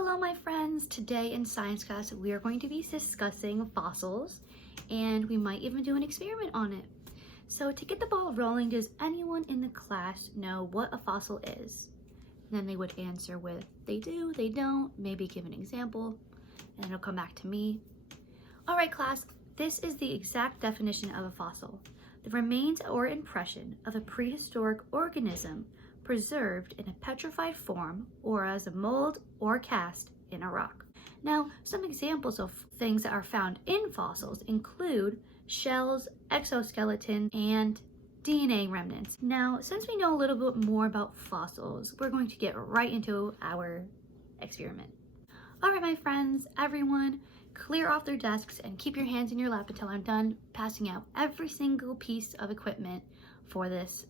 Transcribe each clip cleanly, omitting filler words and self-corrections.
Hello my friends, today in science class we are going to be discussing fossils and we might even do an experiment on it. So to get the ball rolling, does anyone in the class know what a fossil is? And then they would answer with they do, they don't, maybe give an example, and it'll come back to me. Alright class, this is the exact definition of a fossil. The remains or impression of a prehistoric organism preserved in a petrified form or as a mold or cast in a rock. Now, some examples of things that are found in fossils include shells, exoskeleton, and DNA remnants. Now, since we know a little bit more about fossils, we're going to get right into our experiment. All right, my friends, everyone, clear off their desks and keep your hands in your lap until I'm done passing out every single piece of equipment for this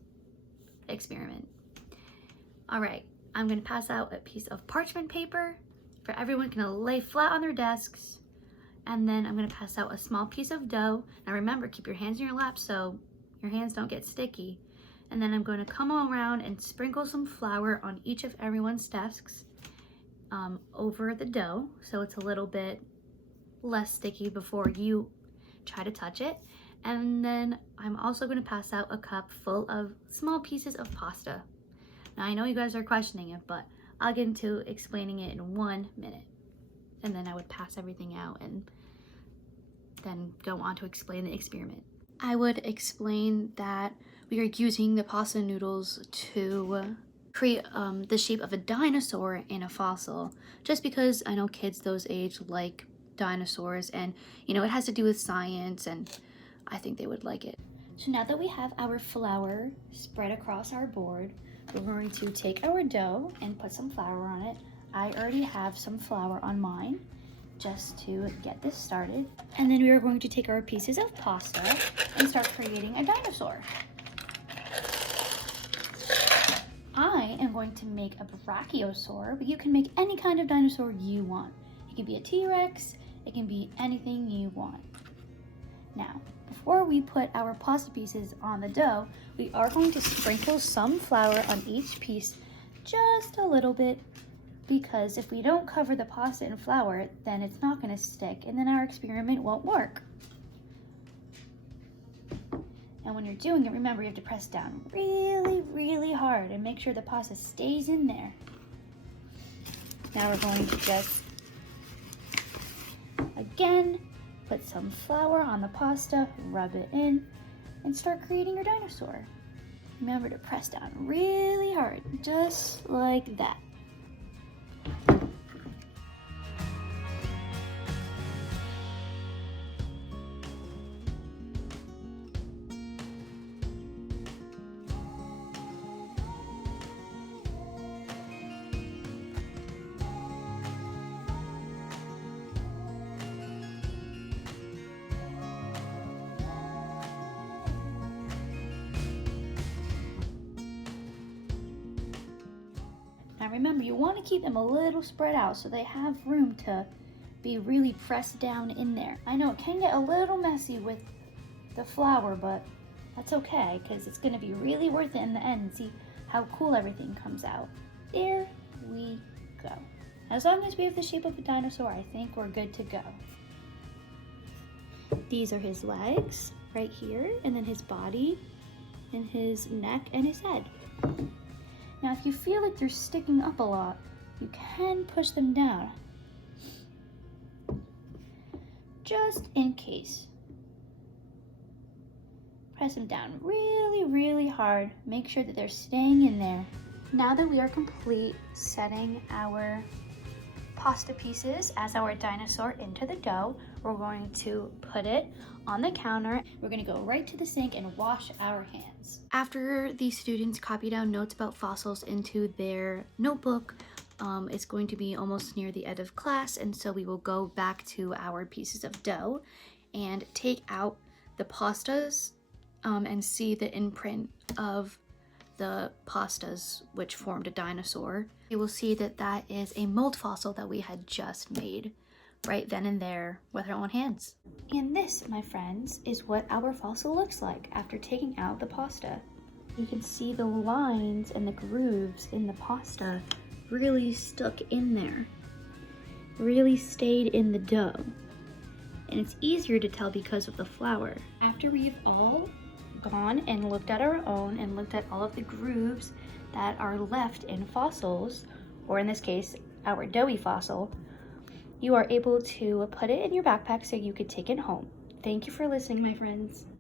experiment. All right, I'm gonna pass out a piece of parchment paper for everyone gonna lay flat on their desks. And then I'm gonna pass out a small piece of dough. Now remember, keep your hands in your lap so your hands don't get sticky. And then I'm gonna come around and sprinkle some flour on each of everyone's desks over the dough, so it's a little bit less sticky before you try to touch it. And then I'm also gonna pass out a cup full of small pieces of pasta. Now I know you guys are questioning it, but I'll get into explaining it in 1 minute. And then I would pass everything out and then go on to explain the experiment. I would explain that we are using the pasta noodles to create the shape of a dinosaur in a fossil, just because I know kids those age like dinosaurs, and you know, it has to do with science and I think they would like it. So now that we have our flour spread across our board, we're going to take our dough and put some flour on it. I already have some flour on mine just to get this started. And then we are going to take our pieces of pasta and start creating a dinosaur. I am going to make a brachiosaur, but you can make any kind of dinosaur you want. It can be a T-Rex, it can be anything you want. Now, before we put our pasta pieces on the dough, we are going to sprinkle some flour on each piece, just a little bit, because if we don't cover the pasta in flour, then it's not going to stick, and then our experiment won't work. And when you're doing it, remember you have to press down really, really hard and make sure the pasta stays in there. Now we're going to just, again, put some flour on the pasta, rub it in, and start creating your dinosaur. Remember to press down really hard, just like that. Now remember, you want to keep them a little spread out so they have room to be really pressed down in there. I know it can get a little messy with the flour, but that's okay because it's going to be really worth it in the end and see how cool everything comes out. There we go. As long as we have the shape of a dinosaur, I think we're good to go. These are his legs right here, and then his body and his neck and his head. Now, if you feel like they're sticking up a lot, you can push them down, just in case. Press them down really, really hard. Make sure that they're staying in there. Now that we are complete setting our pasta pieces as our dinosaur into the dough, we're going to put it on the counter. We're going to go right to the sink and wash our hands. After the students copy down notes about fossils into their notebook, it's going to be almost near the end of class, and so we will go back to our pieces of dough and take out the pastas and see the imprint of the pastas which formed a dinosaur. You will see that that is a mold fossil that we had just made right then and there with our own hands. And this, my friends, is what our fossil looks like after taking out the pasta. You can see the lines and the grooves in the pasta really stuck in there. really stayed in the dough. And it's easier to tell because of the flour. After we've all gone and looked at our own and looked at all of the grooves that are left in fossils, or in this case, our doughy fossil, you are able to put it in your backpack so you could take it home. Thank you for listening, my friends.